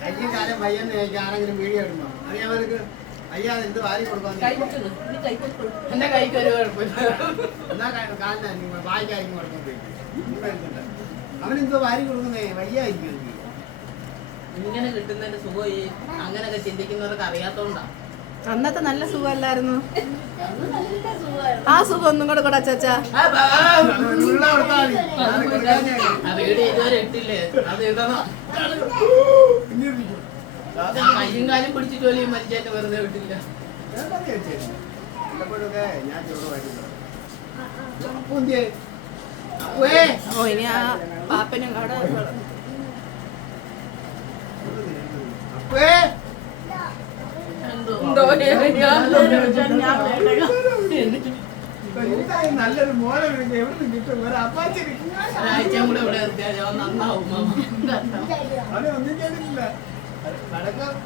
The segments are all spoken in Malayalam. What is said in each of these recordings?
കയ്യും കാലം വയ്യെന്ന് ആരെങ്കിലും വീഡിയോ ഇടുമ്പോ അറിയാമവർക്ക് അയ്യാതെ എന്ത് വാരി കൊടുക്കാൻ എന്റെ കൈക്ക് ഒരു കുഴപ്പമില്ല. എന്നാ കാലിനായിരിക്കും വായിക്കായിരിക്കും കൊടുക്കാൻ അവനെന്തോ വാരി കൊടുക്കുന്നേ വയ്യായിരിക്കും. ഇങ്ങനെ കിട്ടുന്നതിന്റെ സുഖം ഈ അങ്ങനെയൊക്കെ ചിന്തിക്കുന്നവർക്ക് അറിയാത്തോണ്ടാ. അന്നത്തെ നല്ല സുഖമല്ലായിരുന്നു? ആ സുഖം ഒന്നും കൂടെ കൂടെ ചാച്ചാ. വീട് ഇതുവരെ ഇട്ടില്ലേ? അത് ഇടണം. കയ്യും കാലും പിടിച്ചിട്ട് പോലും മരിച്ചേറ്റ് വെറുതെ വിട്ടില്ല. ഞാൻ ഓ ഇനി ആ പാപ്പനും അവിടെ നല്ലൊരു മോനെ എവിടെ കിട്ടും? ഒരാഴ്ച കൂടെ ഇവിടെ നിർത്തിയാൽ നന്നാവും. ഒന്നും ചെയ്തിട്ടില്ല.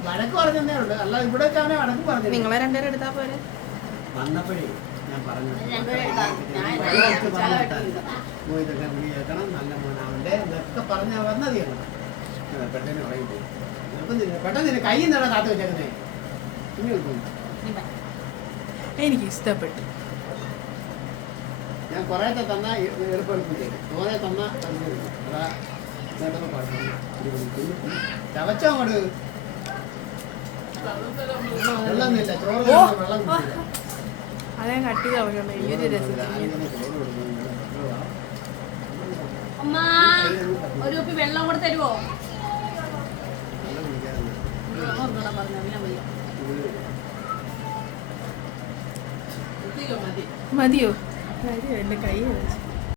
വഴക്ക് പറഞ്ഞതേ ഉണ്ട്. അല്ല ഇവിടെ വെച്ചാണ് വഴക്ക് പറഞ്ഞത്. നിങ്ങളെ രണ്ടുപേരും എടുത്താ പോലെ വന്നപ്പോഴേ ഞാൻ പറഞ്ഞു ഇതൊക്കെ വിളി കേൾക്കണം, നല്ല മോനാവണ്ടേ ഇതൊക്കെ പറഞ്ഞ വന്നത് ചെയ്യണം. പെട്ടെന്ന് ഉറങ്ങിപ്പോയി. പെട്ടെന്ന് കയ്യിൽ നിന്നാണ് താത്ത വെച്ചേക്കുന്നേ. ഇനി എനിക്ക് ഇഷ്ടപ്പെട്ടു. ഞാൻ കുറേ തന്ന എളുപ്പം ചെയ്തു, തോനെ തന്ന അതാ ചവച്ചോ അങ്ങോട്ട്. വെള്ളമൊന്നുമില്ല, ചോറ് വെള്ളം കുടിച്ചില്ല. അതേ കട്ടി തവണ ഈ ഒരു രസം. അമ്മ ഒരു കുപ്പി വെള്ളം കൂടെ തരുമോ? മതിയോ? എന്റെ കൈ